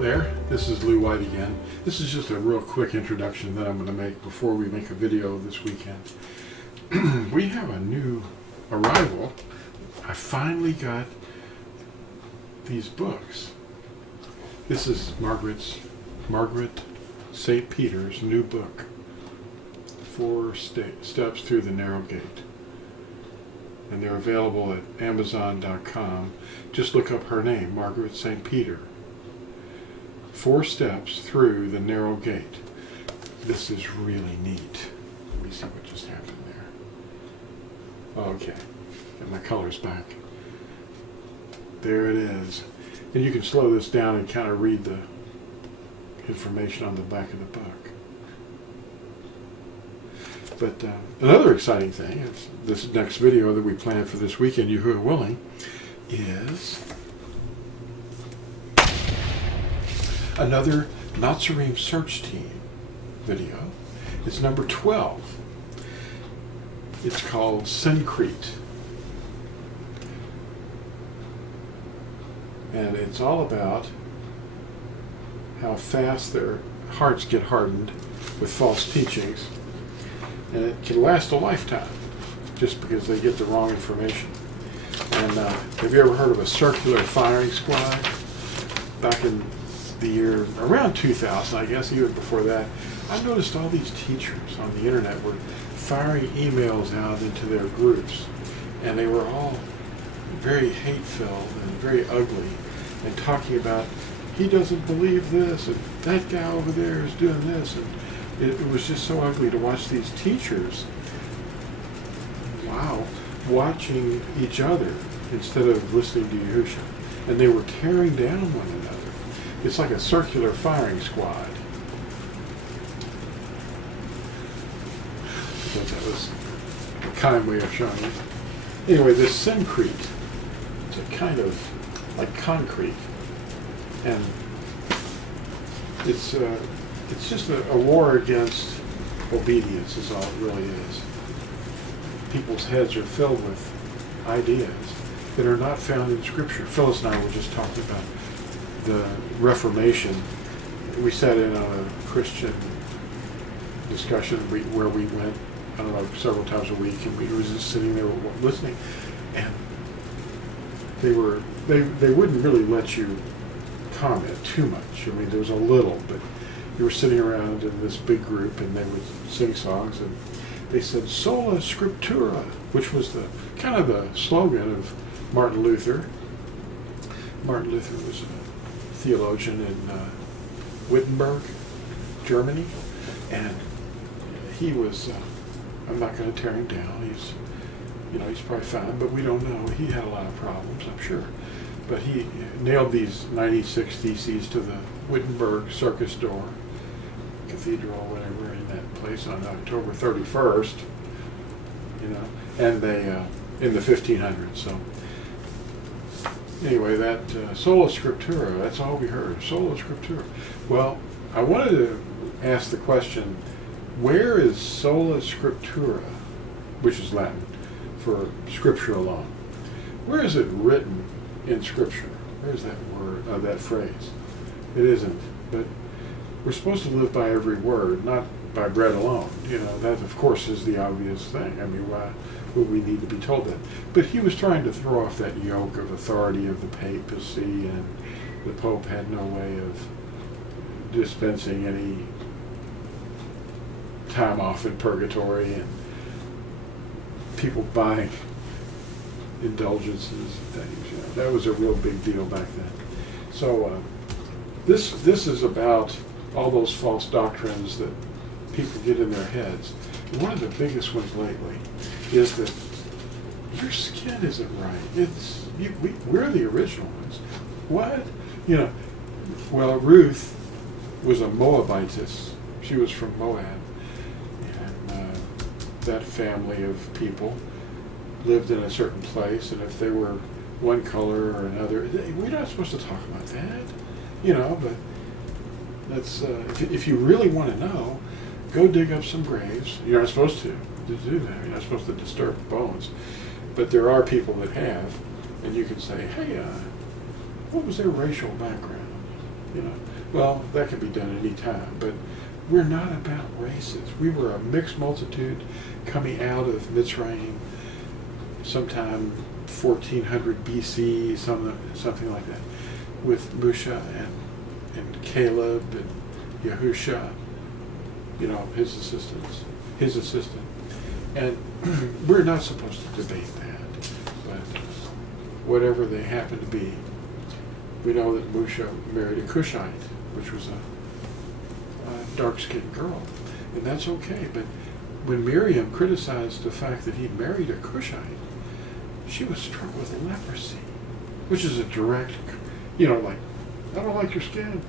Hello there, this is Lew White again. This is just a real quick introduction that I'm going to make before we make a video this weekend. We have a new arrival. I finally got these books. This is Margaret St. Peter's new book, 4 Steps Through the Narrow Gate. And they're available at Amazon.com. Just look up her name, Margaret St. Peter. 4 Steps Through the Narrow Gate. This is really neat. Let me see what just happened there. Okay, got my colors back. There it is. And you can slow this down and kind of read the information on the back of the book. But another exciting thing is this next video that we planned for this weekend, you who are willing, is another Nazarene Search Team video. It's number 12. It's called Crete. And it's all about how fast their hearts get hardened with false teachings. And it can last a lifetime just because they get the wrong information. And have you ever heard of a circular firing squad? Back in the year around 2000, I guess, even before that, I noticed all these teachers on the internet were firing emails out into their groups, and they were all very hate-filled and very ugly, and talking about, he doesn't believe this, and that guy over there is doing this, and it was just so ugly to watch these teachers, watching each other instead of listening to Yahushua. And they were tearing down one another. It's like a circular firing squad. So that was a kind way of showing it. Anyway, this Crete, it's a kind of like concrete. And it's just a war against obedience is all it really is. People's heads are filled with ideas that are not found in Scripture. Phyllis and I were just talking about the Reformation. We sat in on a Christian discussion where we went, I don't know, several times a week, and we were just sitting there listening, and they wouldn't really let you comment too much. I mean, there was a little, but you were sitting around in this big group, and they would sing songs, and they said Sola Scriptura, which was the kind of the slogan of Martin Luther. Martin Luther was a theologian in Wittenberg, Germany, and he was, I'm not going to tear him down, he's probably fine, but we don't know. He had a lot of problems, I'm sure. But he nailed these 96 theses to the Wittenberg circus door, cathedral, whatever, in that place on October 31st, and they, in the 1500s, so. Anyway, that Sola Scriptura, that's all we heard, Sola Scriptura. Well, I wanted to ask the question, where is Sola Scriptura, which is Latin for Scripture alone? Where is it written in Scripture? Where's that word, that phrase? It isn't, but we're supposed to live by every word, not by bread alone. That of course is the obvious thing. I mean, why would we need to be told that? But he was trying to throw off that yoke of authority of the papacy, and the Pope had no way of dispensing any time off in purgatory, and people buying indulgences and things. That was a real big deal back then. So this is about all those false doctrines that people get in their heads. And one of the biggest ones lately is that your skin isn't right. We're the original ones. What? Well, Ruth was a Moabitess. She was from Moab. And that family of people lived in a certain place, and if they were one color or another, we're not supposed to talk about that, but that's, if you really want to know, go dig up some graves. You're not supposed to do that. You're not supposed to disturb bones. But there are people that have, and you can say, hey, what was their racial background? Well, that can be done any time, but we're not about races. We were a mixed multitude coming out of Mitzrayim sometime 1400 BC, something like that, with Musha and Caleb and Yahusha, his assistant. And we're not supposed to debate that, but whatever they happen to be, we know that Musha married a Cushite, which was a dark-skinned girl, and that's okay. But when Miriam criticized the fact that he married a Cushite, she was struck with leprosy, which is a direct, like, I don't like your skin.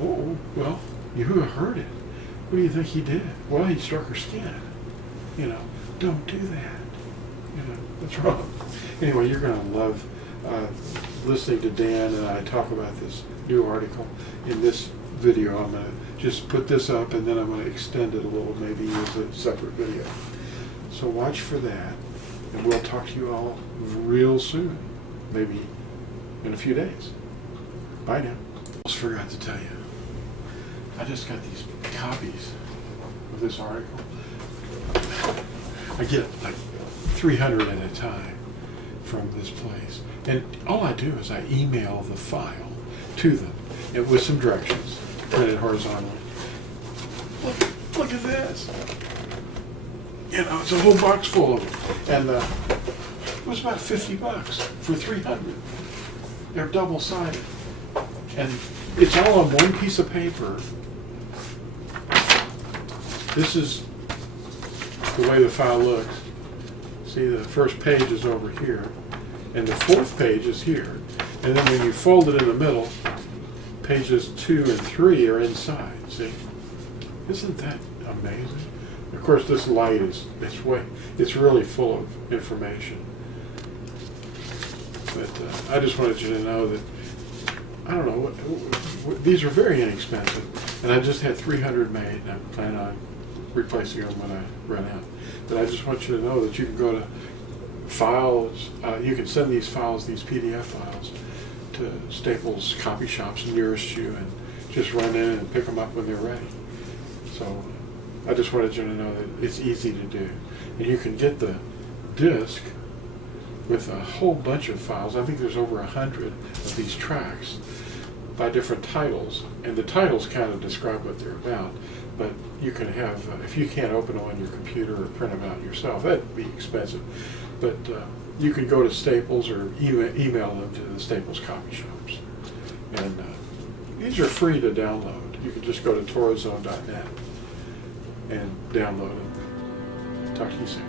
Oh, well, Yehuda heard it. What do you think he did? Well, he struck her skin. Don't do that. That's wrong. Anyway, you're going to love listening to Dan and I talk about this new article. In this video, I'm going to just put this up and then I'm going to extend it a little, maybe as a separate video. So watch for that, and we'll talk to you all real soon, maybe in a few days. Bye now. I almost forgot to tell you, I just got these copies of this article. I get like 300 at a time from this place. And all I do is I email the file to them and with some directions, printed horizontally. Look at this. It's a whole box full of them. And it was about $50 for 300. They're double-sided. And it's all on one piece of paper. This is the way the file looks. See, the first page is over here, and the fourth page is here. And then when you fold it in the middle, pages 2 and 3 are inside. See? Isn't that amazing? Of course, this light it's really full of information. But I just wanted you to know that, I don't know, these are very inexpensive, and I just had 300 made, and I plan on replacing them when I run out. But I just want you to know that you can go to files, you can send these files, these PDF files, to Staples copy shops nearest you and just run in and pick them up when they're ready. So I just wanted you to know that it's easy to do. And you can get the disc with a whole bunch of files. I think there's over 100 of these tracks by different titles, and the titles kind of describe what they're about. But you can have, if you can't open them on your computer or print them out yourself, that'd be expensive. But you can go to Staples or email them to the Staples copy shops. And these are free to download. You can just go to torazone.net and download them. Talk to you soon.